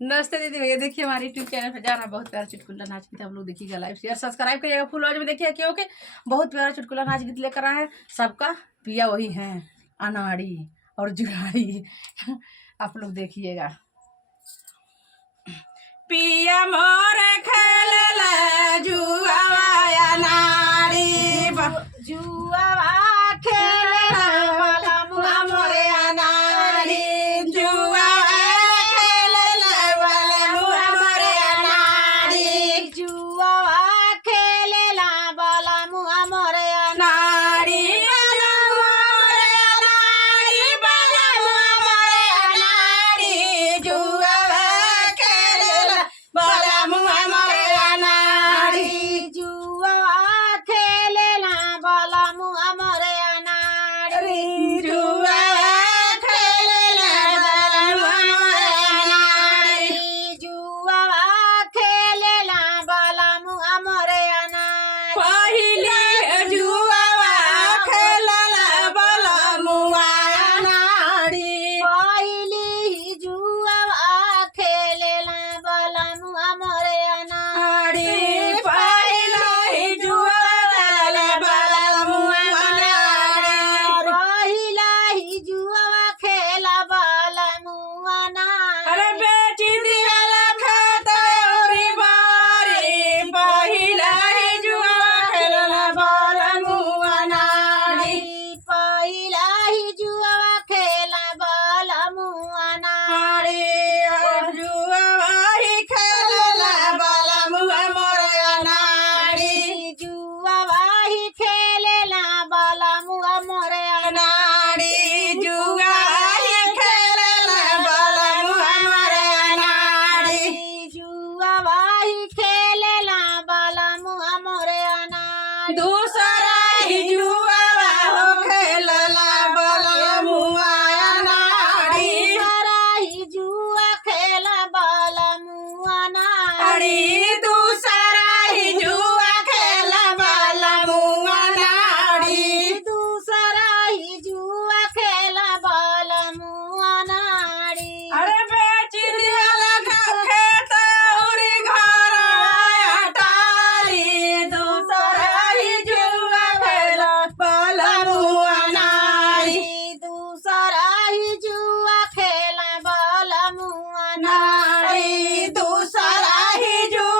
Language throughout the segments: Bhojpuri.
नमस्ते दीदी भैया, देखिए हमारे यूट्यूब चैनल पे जा रहा है बहुत प्यारा चुटकुला नाच गीत। आप लोग देखिएगा, लाइव शेयर सब्सक्राइब करिएगा। फुल आवाज में देखिए क्योंकि बहुत प्यारा चुटकुला नाच गीत लेकर आए हैं। सबका पिया वही है, अनाड़ी और जुड़ाई। आप लोग देखिएगा। पिया मोर खेलला जुआवा अनाड़ी, जुआवा खेलला वाला मुआ मोरे अनाड़ी, जुआवा खेलला वाला मुआ मोरे अनाड़ी, जुआवा खेलला वाला मुआ मोरे अनाड़ी, वाला मुआ मोरे अनाड़ी, वाला मुआ मोरे अनाड़ी, जुआवा खेलला वाला मुआ मोरे अनाड़ी, जुआवा खेलला वाला मुआ मोरे अनाड़ी, जुआवा खेलला वाला मुआ मोरे अनाड़ी, जुआवा खेलला वाला मुआ मोरे अनाड़ी, पहिले जुआवा खेलला वाला मुआ अनाड़ी, पहिले जुआवा खेलला वाला मुआ मोरे अनाड़ी, पहिले जुआवा खेलला वाला मुआ अनाड़ी, पहिले जुआवा खेला वाला मुआ अनाड़ी। अरे बेटी दियाला खाता औरी बारी, पहिले जुआवा खेलला वाला मुआ अनाड़ी, पहिले जुआवा खेला वाला मुआ अनाड़ी, जुआवा ही खेलला वाला मुआ मोरे अनाड़ी, जुआवा ही खेलला वाला मुआ मोरे अनाड़ी, जुआवा ही खेलला वाला मुआ मोरे अनाड़ी, जुआवा ही खेलला वाला मुआ मोरे अनाड़ी, दूसरा ही जुआवा हो खेलला वाला मुआ अनाड़ी, दूसरा ही जुआ खेला वाला मुआ अनाड़ी, दूसरा ही जुआ खेला वाला मुआ अनाड़ी, दूसरा ही जुआ खेला वाला मुआ अनाड़ी। अरे बेटी दियाला खेत औरी घर अटारी, दूसरा ही जुआ खेला वाला मुआ अनाड़ी, दूसरा ही जुआ खेला वाला मुआ अनाड़ी, दूसरा ही जुआ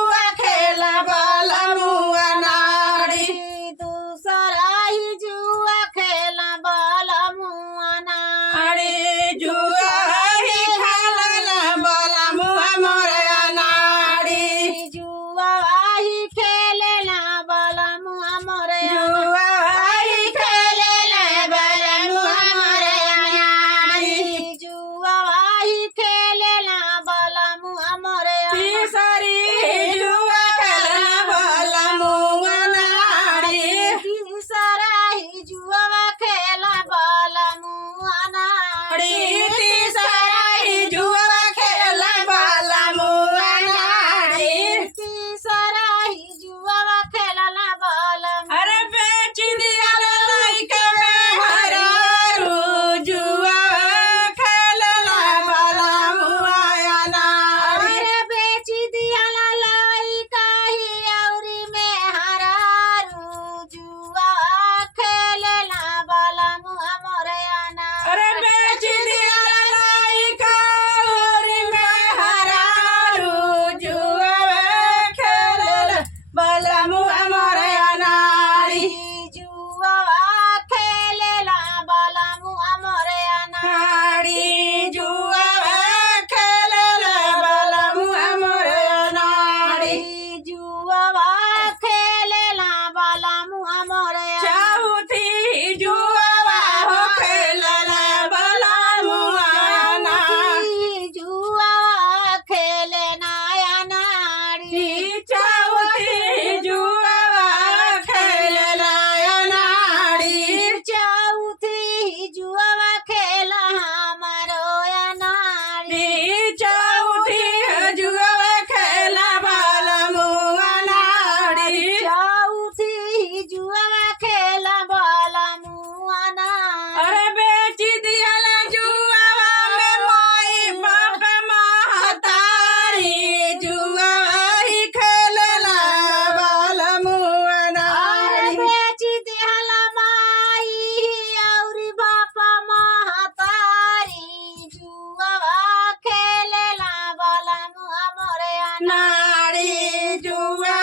नाड़ी जुआ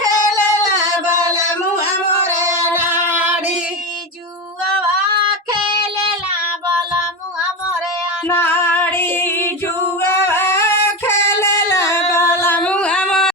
खेलेला बलमुआ मोरे नाड़ी जुआ खेलेला बलमुआ मोरे नाड़ी